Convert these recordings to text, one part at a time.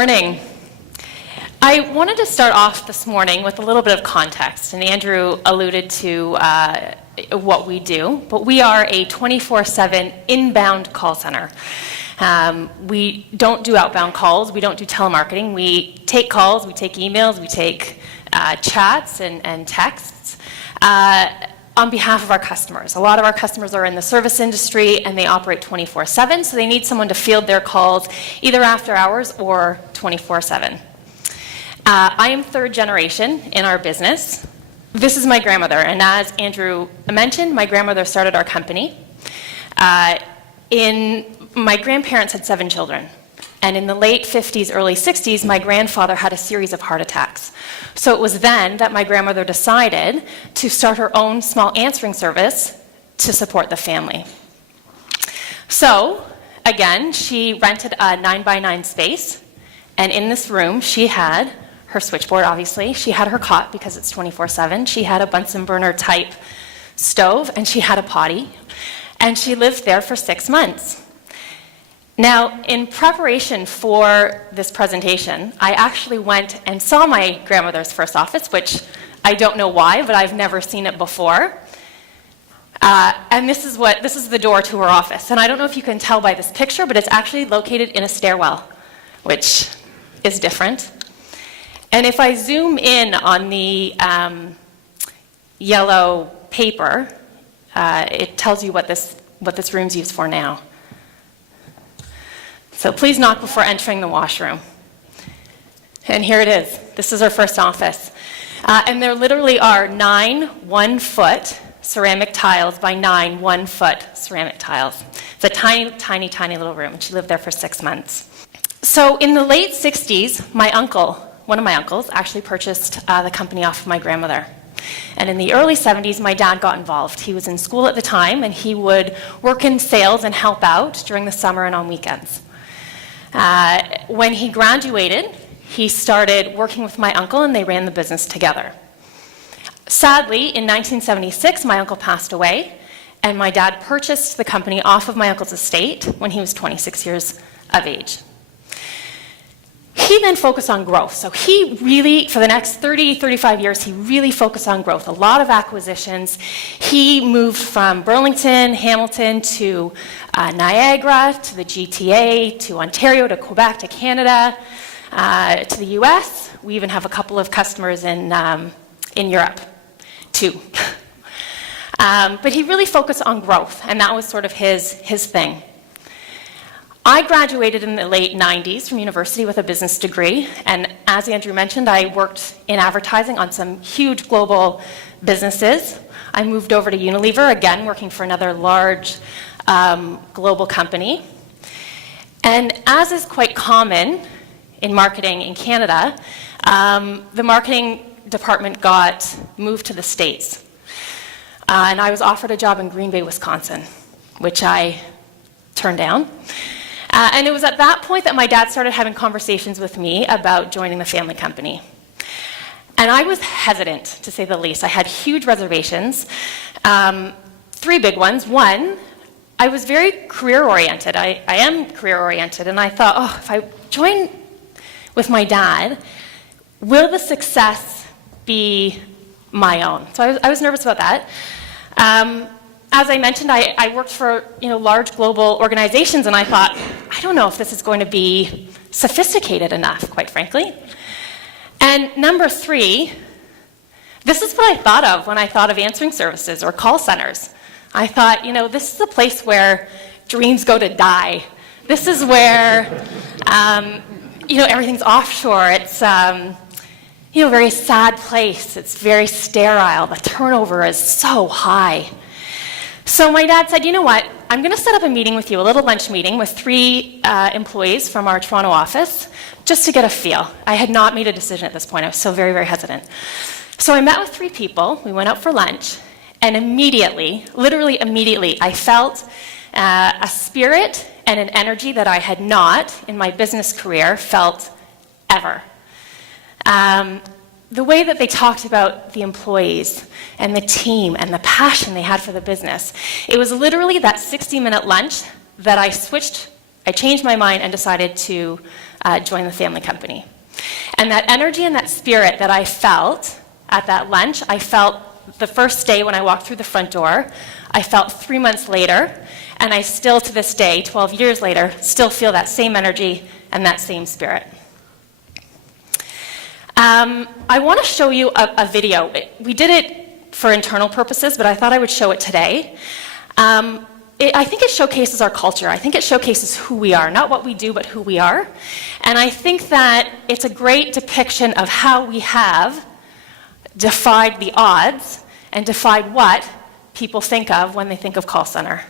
morning. I wanted to start off this morning with a little bit of context, and Andrew alluded to what we do, but we are a 24/7 inbound call center. We don't do outbound calls, we don't do telemarketing. We take calls, we take emails, we take chats and texts on behalf of our customers. A lot of our customers are in the service industry and they operate 24/7, so they need someone to field their calls either after hours or 24/7. I am third generation in our business. This is my grandmother, and as Andrew mentioned, my grandmother started our company. My grandparents had 7 children, and in the late 50s, early 60s, my grandfather had a series of heart attacks. So it was then that my grandmother decided to start her own small answering service to support the family. So, again, she rented a 9x9 space, and in this room, she had her switchboard, obviously. She had her cot because it's 24/7. She had a Bunsen burner type stove, and she had a potty, and she lived there for 6 months. Now, in preparation for this presentation, I actually went and saw my grandmother's first office, which I don't know why, but I've never seen it before. And this is the door to her office. And I don't know if you can tell by this picture, but it's actually located in a stairwell, which is different. And if I zoom in on the yellow paper, it tells you what this room's used for now. So please knock before entering the washroom. And here it is. This is our first office. And there literally are 9 1-foot ceramic tiles by 9 1-foot ceramic tiles. It's a tiny, tiny, tiny little room. She lived there for 6 months. So in the late 60s, one of my uncles, actually purchased the company off of my grandmother. And in the early 70s, my dad got involved. He was in school at the time, and he would work in sales and help out during the summer and on weekends. When he graduated, he started working with my uncle, and they ran the business together. Sadly, in 1976, my uncle passed away, and my dad purchased the company off of my uncle's estate when he was 26 years of age. He then focused on growth. So he really, for the next 30, 35 years, he really focused on growth. A lot of acquisitions. He moved from Burlington, Hamilton, to Niagara, to the GTA, to Ontario, to Quebec, to Canada, to the US. We even have a couple of customers in Europe, too. But he really focused on growth, and that was sort of his thing. I graduated in the late 90s from university with a business degree, and as Andrew mentioned, I worked in advertising on some huge global businesses. I moved over to Unilever, again working for another large global company. And as is quite common in marketing in Canada, the marketing department got moved to the States. And I was offered a job in Green Bay, Wisconsin, which I turned down. And it was at that point that my dad started having conversations with me about joining the family company. And I was hesitant, to say the least. I had huge reservations, 3 big ones. One, I was very career-oriented. I am career-oriented, and I thought, if I join with my dad, will the success be my own? So I was nervous about that. As I mentioned, I worked for large global organizations, and I thought, I don't know if this is going to be sophisticated enough, quite frankly. And number 3, this is what I thought of when I thought of answering services or call centers. I thought, this is a place where dreams go to die. This is where, everything's offshore. It's, a very sad place. It's very sterile. The turnover is so high. So my dad said, you know what, I'm going to set up a meeting with you, a little lunch meeting with 3 employees from our Toronto office, just to get a feel. I had not made a decision at this point. I was so very, very hesitant. So I met with 3 people. We went out for lunch, and immediately, literally immediately, I felt a spirit and an energy that I had not, in my business career, felt ever. The way that they talked about the employees and the team and the passion they had for the business, it was literally that 60-minute lunch that I changed my mind and decided to join the family company. And that energy and that spirit that I felt at that lunch, I felt the first day when I walked through the front door, I felt 3 months later, and I still to this day, 12 years later, still feel that same energy and that same spirit. I want to show you a video. We did it for internal purposes, but I thought I would show it today. I think it showcases our culture. I think it showcases who we are, not what we do, but who we are. And I think that it's a great depiction of how we have defied the odds and defied what people think of when they think of call center.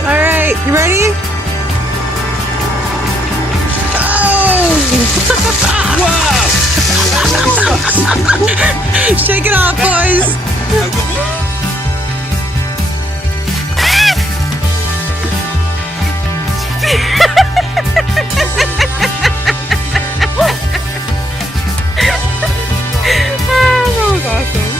All right, you ready? Oh! Wow! Shake it off, boys. That was awesome.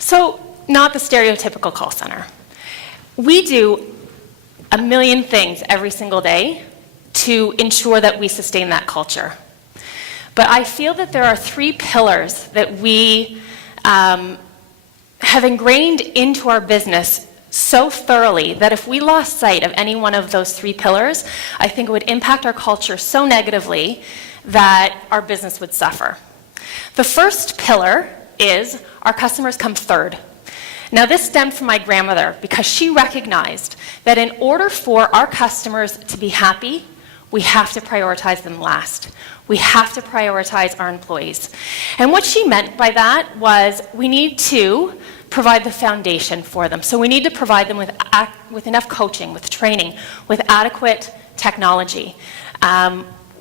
So, not the stereotypical call center. We do a million things every single day to ensure that we sustain that culture. But I feel that there are 3 pillars that we have ingrained into our business so thoroughly that if we lost sight of any one of those 3 pillars, I think it would impact our culture so negatively that our business would suffer. The first pillar is our customers come third. Now, this stemmed from my grandmother because she recognized that in order for our customers to be happy, we have to prioritize them last. We have to prioritize our employees. And what she meant by that was we need to provide the foundation for them. So we need to provide them with enough coaching, with training, with adequate technology.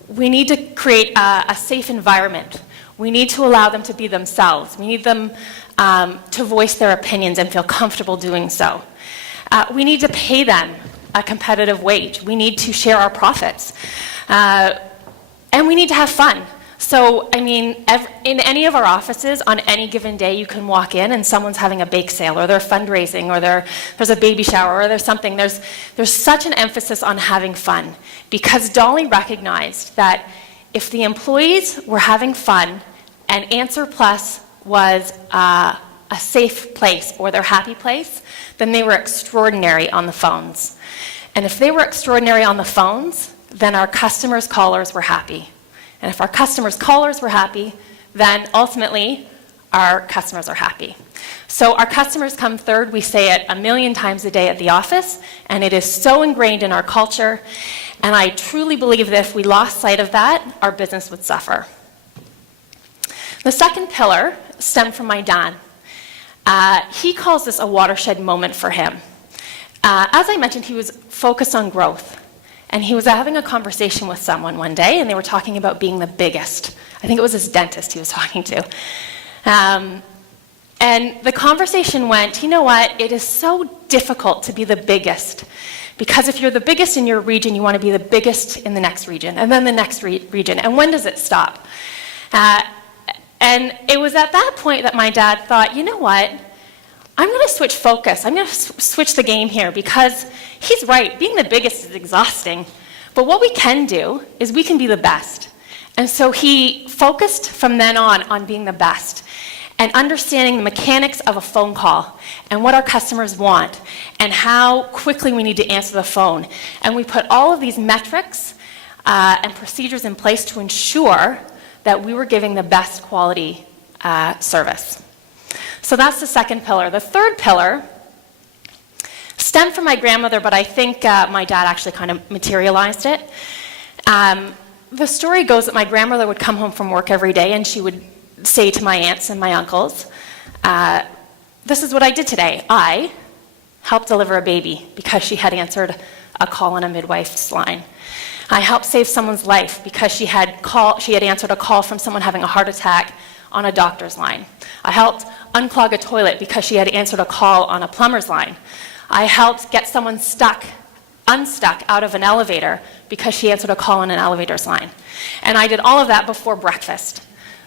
We need to create a safe environment. We need to allow them to be themselves. We need them to voice their opinions and feel comfortable doing so. We need to pay them a competitive wage. We need to share our profits. And we need to have fun. So, I mean, in any of our offices, on any given day, you can walk in and someone's having a bake sale, or they're fundraising, or there's a baby shower, or there's something. There's such an emphasis on having fun because Dolly recognized that if the employees were having fun and Answerplus was a safe place or their happy place, then they were extraordinary on the phones. And if they were extraordinary on the phones, then our customers' callers were happy. And if our customers' callers were happy, then ultimately our customers are happy. So our customers come third. We say it a million times a day at the office, and it is so ingrained in our culture. And I truly believe that if we lost sight of that, our business would suffer. The second pillar stemmed from my dad. He calls this a watershed moment for him. As I mentioned, he was focused on growth. And he was having a conversation with someone one day, and they were talking about being the biggest. I think it was his dentist he was talking to. And the conversation went, you know what, it is so difficult to be the biggest, because if you're the biggest in your region, you want to be the biggest in the next region, and then the next region, and when does it stop? And it was at that point that my dad thought, you know what, I'm going to switch focus. I'm going to switch the game here, because he's right, being the biggest is exhausting, but what we can do is we can be the best. And so he focused from then on being the best, and understanding the mechanics of a phone call and what our customers want and how quickly we need to answer the phone. And we put all of these metrics and procedures in place to ensure that we were giving the best quality service. So that's the second pillar. The third pillar stemmed from my grandmother, but I think my dad actually kind of materialized it. The story goes that my grandmother would come home from work every day, and she would say to my aunts and my uncles, this is what I did today. I helped deliver a baby because she had answered a call on a midwife's line. I helped save someone's life because she had answered a call from someone having a heart attack on a doctor's line. I helped unclog a toilet because she had answered a call on a plumber's line. I helped get someone unstuck out of an elevator because she answered a call on an elevator's line. And I did all of that before breakfast.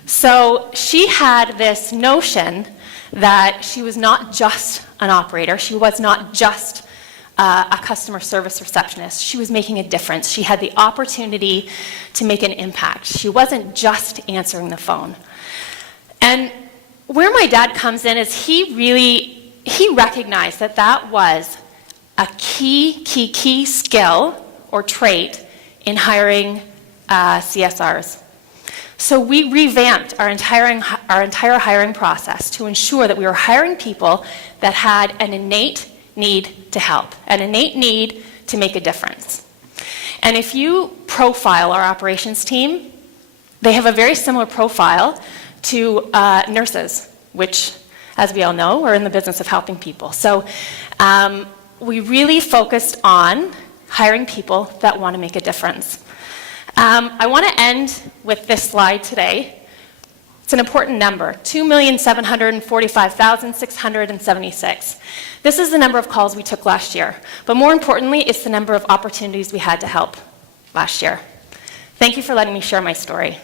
So she had this notion that she was not just an operator, she was not just a customer service receptionist. She was making a difference. She had the opportunity to make an impact. She wasn't just answering the phone. And where my dad comes in is he recognized that that was a key skill or trait in hiring CSRs. So we revamped our entire hiring process to ensure that we were hiring people that had an innate need to help, an innate need to make a difference. And if you profile our operations team, they have a very similar profile to nurses, which, as we all know, are in the business of helping people. So we really focused on hiring people that want to make a difference. I want to end with this slide today. It's an important number, 2,745,676. This is the number of calls we took last year, but more importantly, it's the number of opportunities we had to help last year. Thank you for letting me share my story.